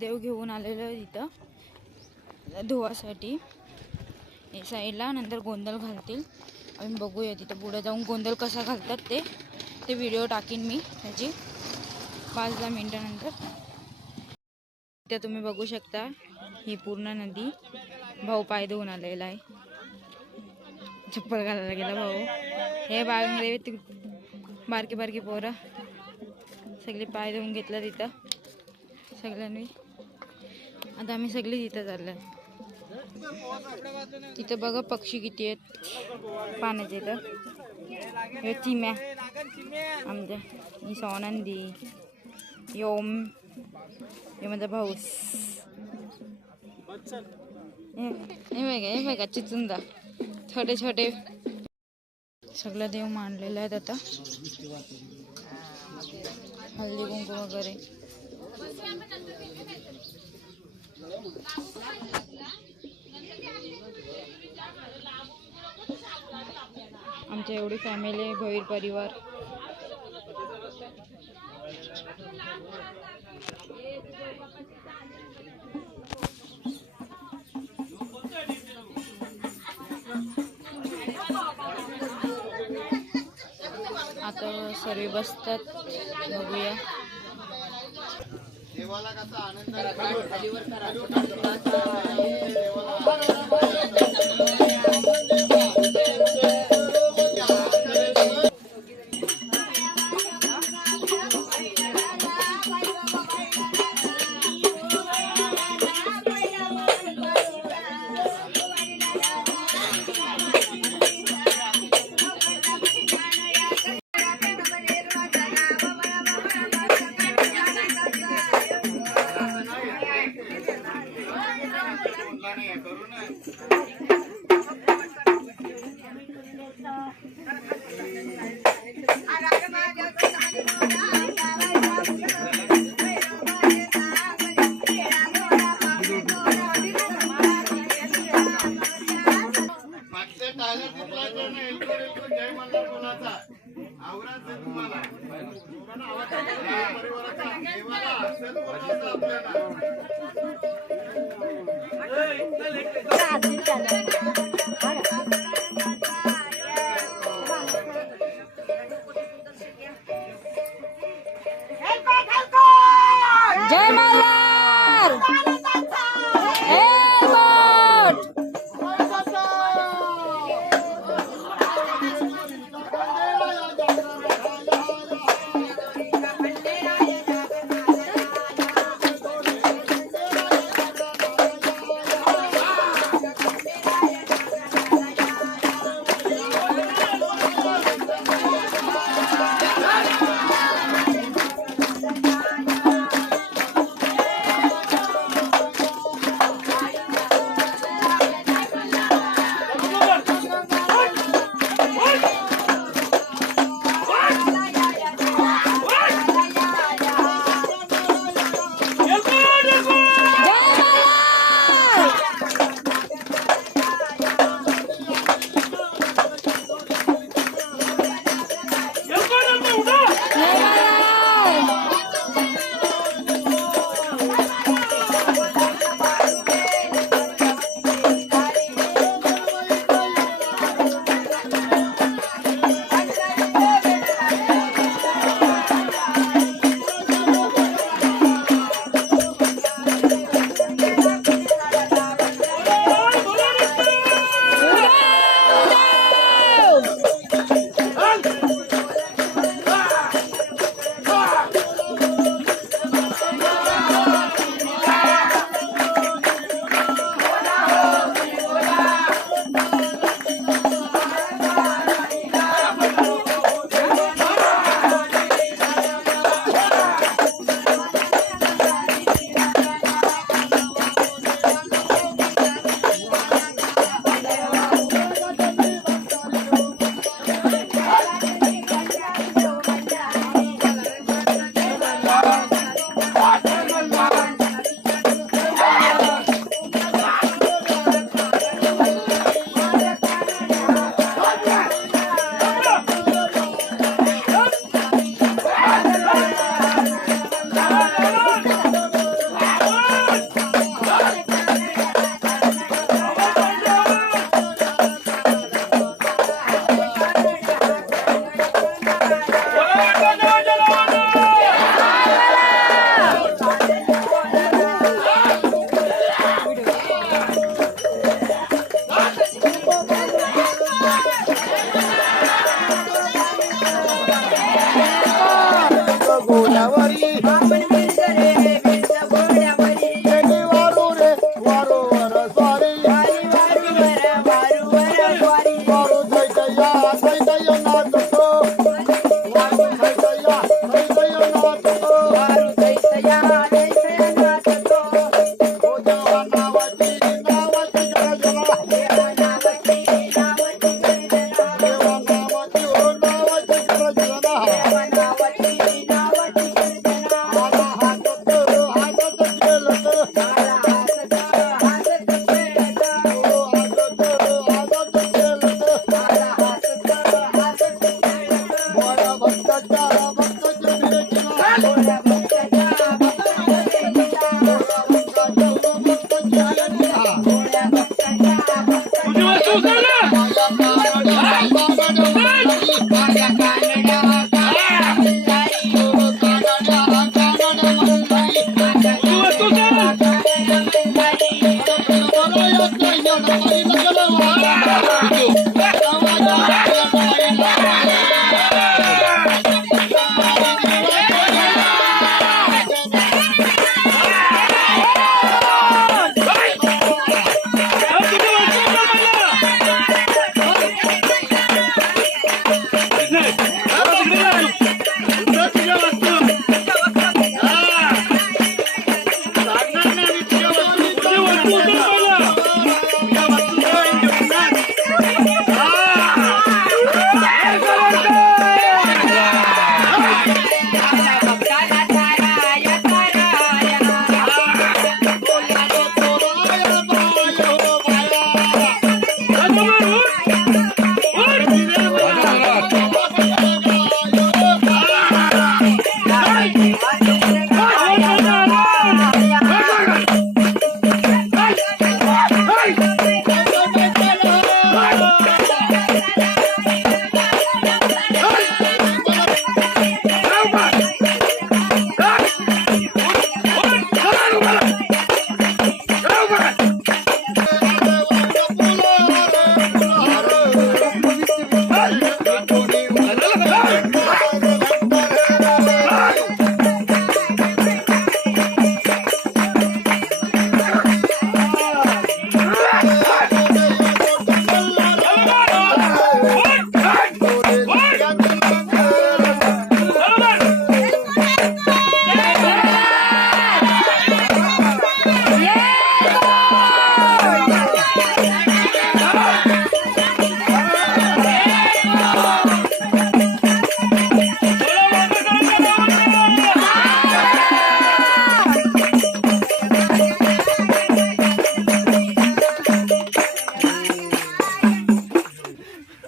देव घेऊन आलेलो इथं धुवासाठी या साईडला. नंतर गोंधळ घालतील. आम्ही बघूया तिथं पुढे जाऊन गोंधळ कसा घालतात ते व्हिडिओ टाकीन मी त्याची 5-10 मिनिटानंतर. इथे तुम्ही बघू शकता ही पूर्ण नदी. भाऊ पाय धुवून आलेला आहे. चप्पल घालायला गेला भाऊ. हे बागेमध्ये बारकी बारकी पोरं सगळे पाय धुवून घेतलं तिथं सगळ्यांनी. आता आम्ही सगळे तिथं चाललो. तिथं बघा पक्षी किती आहेत पाण्याचे. तर हे चिम्या आमच्या, ही सोनंदी, योम, हे माझा भाऊ. हे बघा चिचुंदा, छोटे छोटे सगळं देव मांडलेलं आहेत. आता हल्दी कुंकू वगैरे. आमच्या एवढी फॅमिली आहे, भैर परिवार. आता सर्व बसतात, बघूया. देवाला कसा आनंद जय मल्हार. तुझी वस्तू उचल ना.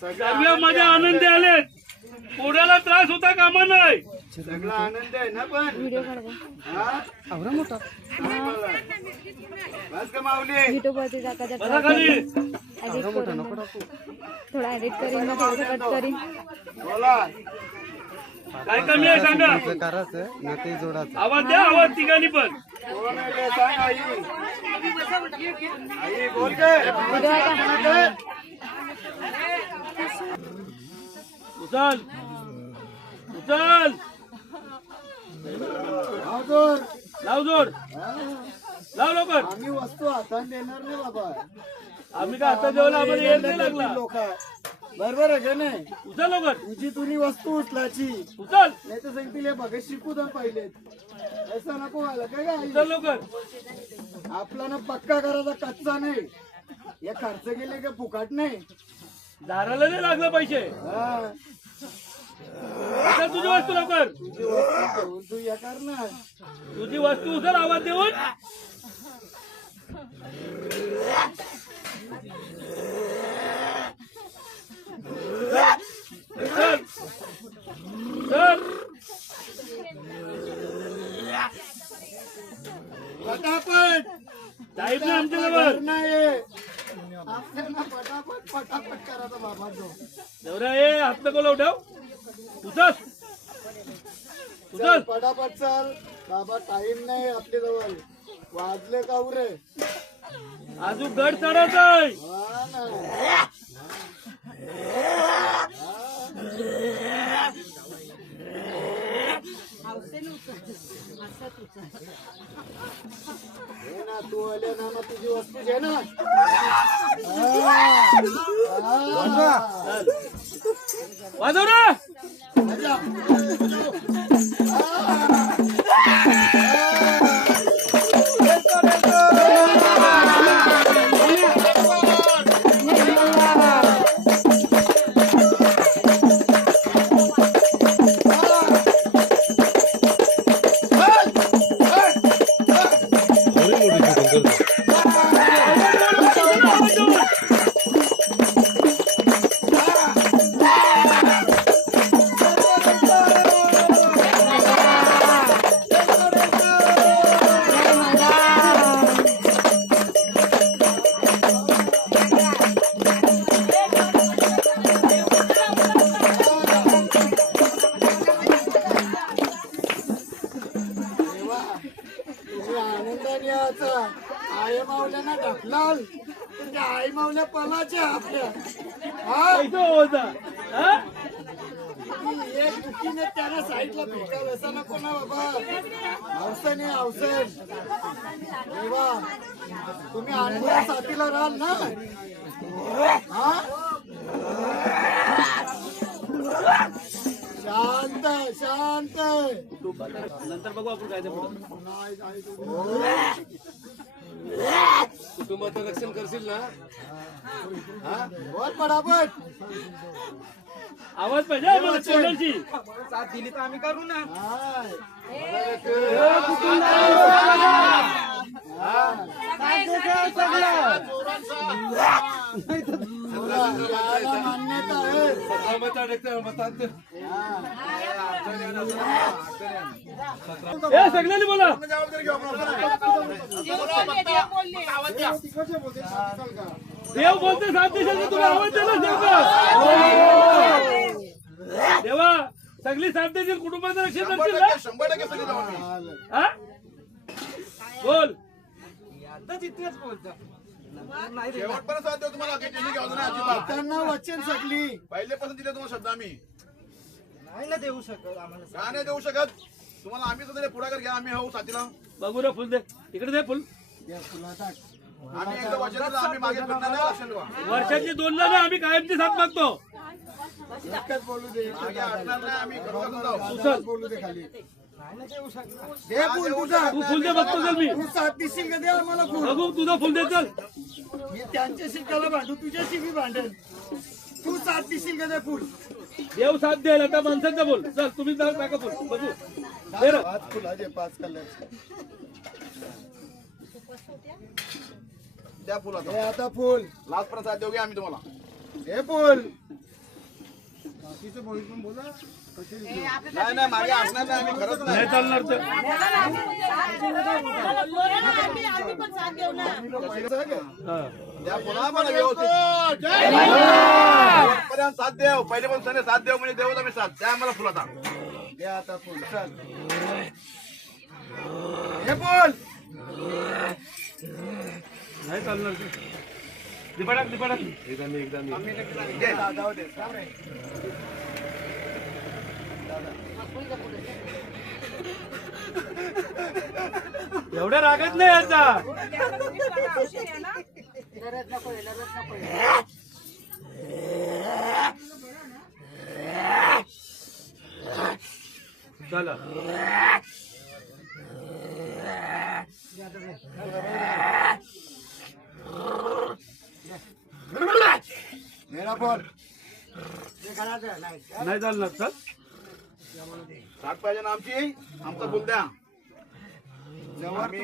सगळ्यामध्ये आनंदी आले. कोणाला त्रास होता कामा नाही. सगळा आनंद आहे ना. पण व्हिडिओ काढवा. आवरा मोठा बस का माऊली. युट्यूब वरती जाता बसा खाली. थोडा एडिट करीन मग थोडं कट करीन. बोला काय कमी आहे सांगा. आवाज द्या. आवाज तिघांनी पण. कोण आहे ते सांग. आई आई बोल के. व्हिडिओ आहे का? उचल उचल. आदर लाव जोड. लाव लवकर. आम्ही वस्तू हातात देणार नाही बाबा. आम्ही काय आता जेवला आम्हाला येत नाही लागला. लोक बरोबर आहे का नाही. उचल लवकर. तुझी तुझी वस्तू उचलाची. उचल. नाही तर सांगतील हे बघा शिकू द्या पहिले. असं नको व्हायला काय का आई. उचल लवकर. आपला ना पक्का करायचा कच्चा नाही. हे खर्च केले का फुकाट नाही. दाराला नाही लागलं पैसे. हा. उचल तुझी वस्तू लवकर. तुझी वस्तू घेऊन तू या कर ना. तुझी वस्तू उचल आवाज देऊन. चल चल. पटापट टाईप नाही आमच्याजवळ. नाही आपल्याला पटापट पटापट करायचा बाबा तो. नवरा ये हात नको लावू ठेव. उचल चल उचल. पटापट चल बाबा. टाइम नाही आपल्या जवळ. वाजले का उरे. अजून गड चढायचा आहे. हा ना. हे ना तू आले ना मग तुझी वस्तू घे ना. वाजव रे. लाल तुझ्या आई मावल्या पलाच्या आपल्या हा होता हा एक दुखीने त्याला साईडला फेकाल असं नको ना बाबा औषध आहे औषध तुम्ही आनंद साथीला राहाल ना हा शांत शांत नंतर बघू आपण काय ते पुढं. कुटुंबाचं रक्षण करशील ना? बोल पटापट आवाज पाहिजे आम्हाला चॅनलची साथ दिली तर आम्ही करू ना. मान्यता आहे ए सगळ्यांनी बोला देव बोलते 7 देशांनी तुला आवाज दिला देवा सगळी 7 देशील कुटुंबाचं रक्षण करशील ना 100% हा? बोल इतकेच बोलतो शेवटपर्यंत साथ देऊ तुम्हाला अजिबात त्यांना वचन सगळी पहिलेपासून दिले तुम्हाला शब्द आम्ही नाही ना देऊ शकत आम्हाला का नाही देऊ शकत तुम्हाला आम्ही सुद्धा पुढाकार घ्या आम्ही हो साथीला बघू रे फुल दे इकडे दे फुल आम्ही एकदा वचन दिलं, आम्ही मागे फिरणार नाही. लक्षात ठेवा. वर्षाची 2 ला नाही आम्ही कायमची साथ मागतो एकच बोलू दे मागे हटणार नाही आम्ही करून जाऊ. उचल बोलू दे खाली दे फुल तुझा तू फुल दे बघतो चल मी तू साथ देशील का दे आम्हाला फुल बघू तुझा फुल दे चल मी त्यांच्याशी त्याला भांडू तुझ्याशी मी भांडेल तू साथ देशील का दे फुल देव साथ द्यायला आता माणसांचा बोल चल तुम्ही जाऊ टाका फुल बघू दे रे. 5 फुलाचे 5 कलरचे द्या फुल आता. हे आता फुल लास्ट पर्यंत साथ देऊ घ्या आम्ही तुम्हाला. हे फुल नाही नाही मागे हटणार नाही आम्ही खरंच नाही. नाही चालणार तर हा. द्या पुन्हा पण व्यवस्थित पर्यंत साथ देव पहिले पण सने साथ देव म्हणजे देऊ आम्ही साथ द्या आम्हाला फुल आता. हे आता फुल चल हे फुल नाही चालणार तर दिपाडाक दिपाडाक दे. जाऊ दे एवढ्या रागत नाही याचा चला मेरा फुल नाही चालणार चल साथ पाहिजे ना आमची आमचा फुल द्या. आम्ही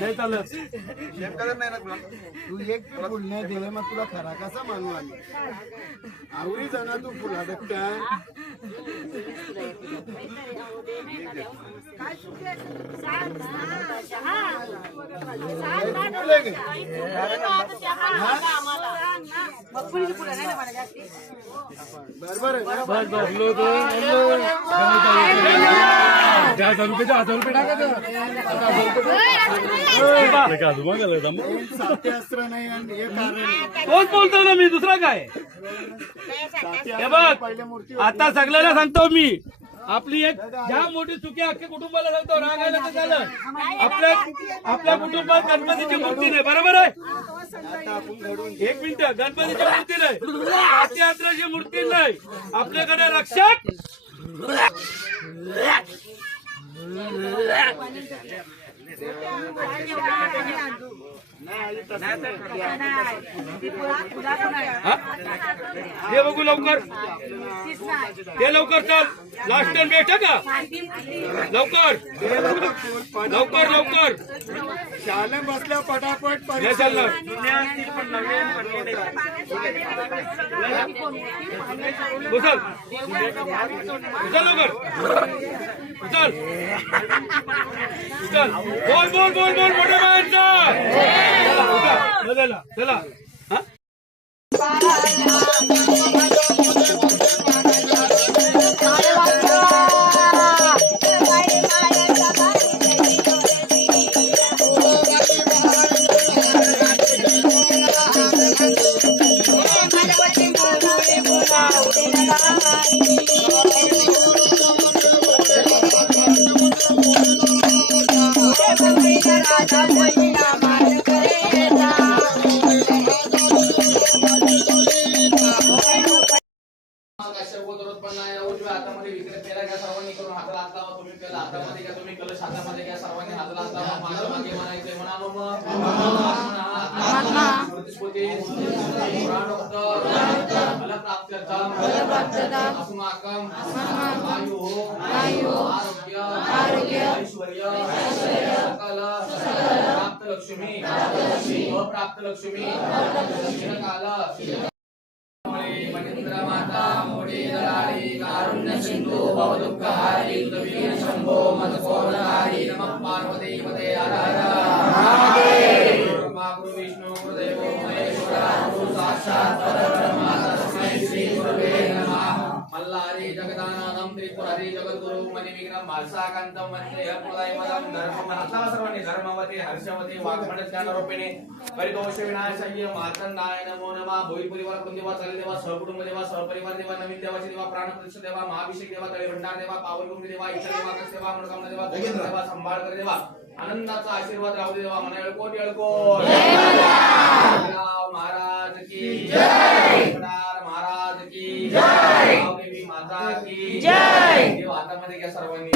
नाही चालत शेम करत नाही ना तुला. तू एक फुल नाही दिलं मग तुला खरा कसा मानू आम्ही आवडी जाणार तू फुल अडकता बरोबर आहे बस बस 1000 रुपये साथ्यास्त्र नाही आणि हे कारण आहे. तोच बोलतो ना मी दुसरा काय हे बघ पहिले मूर्ती आता सगळ्यांना सांगतो मी आपली एक ज्या मोठी चुकी अख्ख्या कुटुंबाला सांगतो रागायला तर झालं आपल्या कुटुंबात गणपतीची मूर्ती नाही बरोबर आहे 1 मिनिट गणपतीची मूर्ती नाही साथीयात्राची मूर्ती नाही आपल्याकडे रक्षक हे बघू लवकर हे लवकर चल लास्ट टाइम भेट का लवकर लवकर लवकर शाले बसल्या पटापट हे चालणार उचल उचल लवकर उचल उचल बोल बोल बोल बोल मोठे बाहेर चला चला हा कश्यप गोत्रोत्पन्नाय उजव्या हातामध्ये विक्रम पेरा घ्या सर्वांनी करून हाताला हात लावा तुम्ही पेला हातामध्ये घ्या तुम्ही कलश हातामध्ये घ्या सर्वांनी हाताला हात लावा मागे मागे म्हणायचे म्हणा महात्मा प्रतिस्फूर्ती पुराणोक्त फलप्राप्त्यर्थम अस्माकं आयु आरोग्य ऐश्वर्य सकल प्राप्त लक्ष्मी अप्राप्त लक्ष्मी दक्षिणकाल माता मोडी दलाली कारुण्य सिंधू भवदुःखहारी दुर्वीर शंभो मदकोदहारी नमः पार्वती पते हर हर महादेव गुरु विष्णु गुरुदेवो महेश्वरा गुरु साक्षात् परब्रह्म तस्मै श्री गुरुवे नमः मल्लारी जगदानंदं त्रिपुरारी जगद्गुरु मणिविग्रहं मालसाकांतं वन्दे हृदयमदं धर्मं हाताला सर्वांनी धर्मवती हर्षवती वाग्मनज्ञानरूपिणी परिदोष विनाशाय मार्तंडाय नमो नमः भोईपुरीवर कुंदेवा चाले देवा सहकुटुंब देवा सहपरिवार देवा नवीन देवाची देवा प्राणप्रतिष्ठा देवा महाभिषेक देवा तळे भंडार देवा पावनकुंभी देवा इच्छा देवा कष्ट देवा मनोकामना देवा गोविंद देवा संभाळ कर देवा आनंदाचा आशीर्वाद राहू दे देवा मना येळकोट येळकोट राव महाराज की जय महाराज की जय देवी माता की जय देव हातामध्ये घ्या सर्वांनी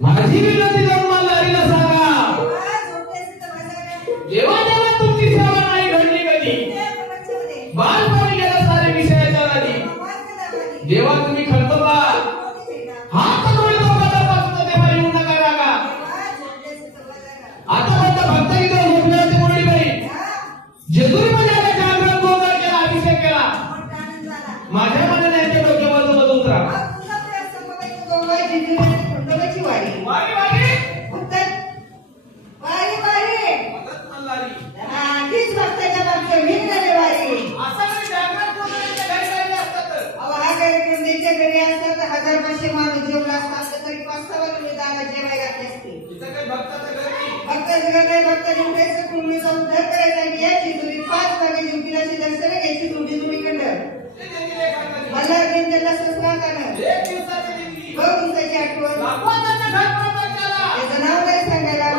माझी विनंती करून मल्हारीला सांगा, जेव्हा जेव्हा तुमची सेवा नाही घडली कधी, बालपणी गेला सारे विषयाच्या नादी, जेव्हा तुम्ही खडकला हात डोळे दोघांपासून तेव्हा येऊ नका रागा. आता फक्त भक्तांच्या हुकमाची मोडी करी जेजुरीमध्ये जागरण गोंधळ केला, अभिषेक केला. माझ्या संघाने भक्तांनी उठायचं कुणबीचा उद्धार करायसाठी याची जोडी 5 भागे जीवकीलाची दर्शनं घ्यायची जोडी जोडीकडं मल्हार त्यांना संस्कारानं 2 दिवसाची आठवण त्याचं नाव नाही सांगायला